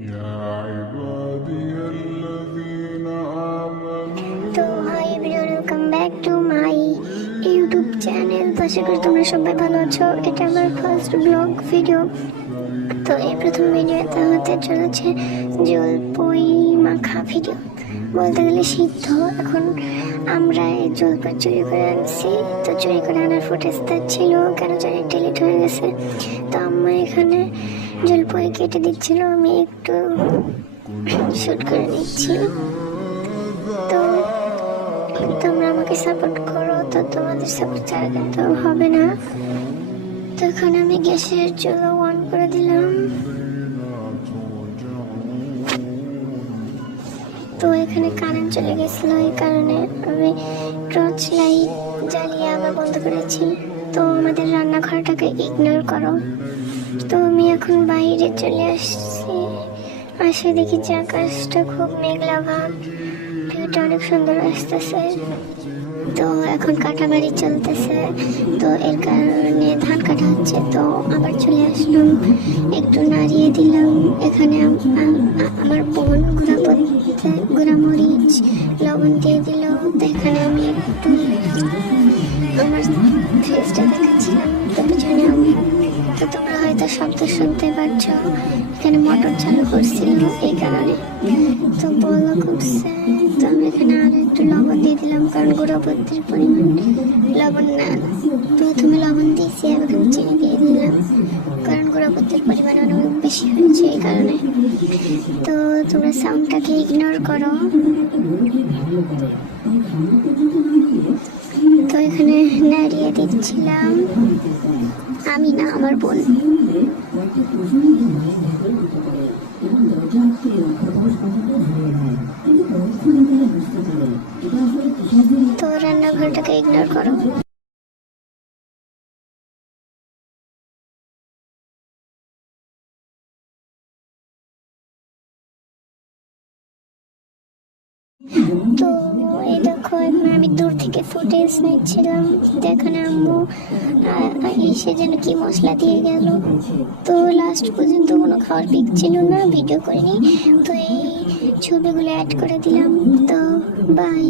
তো hi everyone, welcome back to my YouTube channel. তো আশা করি তোমরা সবাই ভালো আছো। এটা আমার ফার্স্ট ব্লগ ভিডিও। তো এই প্রথম ভিডিওতে হতে চলেছে জলপই মাখা ভিডিও, বলতে গেলে সিদ্ধ। এখন আমরা এই জলপই চুরি করে আনছি। তো চুরি করে আনার ফুটেজটা ছিল, কেন জানি ডিলিট হয়ে গেছে। তো আমরা এখানে জলপই কেটে দিচ্ছিল, আমি একটু শুট করে নিচ্ছি। তো তোমরা আমাকে সাপোর্ট করো, তো তোমাদের সাপোর্ট ছাড়া কিন্তু হবে না। তো এখন আমি গ্যাসের চুলা অন করে দিলাম। তো এখানে কারেন্ট চলে গেছিল, এই কারণে আমি টর্চ লাইট জ্বালিয়ে আবার বন্ধ করেছি। তো আমাদের রান্নাঘরটাকে ইগনোর করো। তো আমি এখন বাইরে চলে আসছি, আসে দেখি যে আকাশটা খুব মেঘলা ভাব, ভিউটা অনেক সুন্দর আসতেছে। তো এখন কাটাবাড়ি চলতেছে, তো এর কারণে ধান কাটা হচ্ছে। তো আবার চলে আসলাম, একটু নাড়িয়ে দিলাম। এখানে আমার বোন গুঁড়া মরিচ লবণ দিয়ে দিল। তো এখানে আমি একটু আমার ফেসটা দেখাচ্ছিলাম। তো পিছনে তো তোমরা হয়তো শব্দ শুনতে পাচ্ছ, এখানে মোটর চালু করছিল এই কারণে। তো বলা করছে, তো আমি এখানে আরো একটু লবণ দিয়ে দিলাম, কারণ গুঁড়া মরিচের পরিমাণ লবণ না, প্রথমে লবণ দিয়েছি, এখন চিনি দিয়ে দিলাম, কারণ গুঁড়া মরিচের পরিমাণ অনেক বেশি হয়েছে এই কারণে। তো তোমরা সাউন্ডটাকে ইগনোর করো। তো এখানে নাড়িয়ে দিচ্ছিলাম, আমি না, আমার বোন। তো রান্নাঘরটাকে ইগনোর করো। তো এই দেখো, আমি দূর থেকে ফুটেজ নিচ্ছিলাম। এখানে আম্মু এসে যেন কি মশলা দিয়ে গেল। তো লাস্ট পর্যন্ত কোনো খাওয়ার পিক ছিল না, ভিডিও করিনি। তো এই ছবিগুলো অ্যাড করে দিলাম। তো বাই।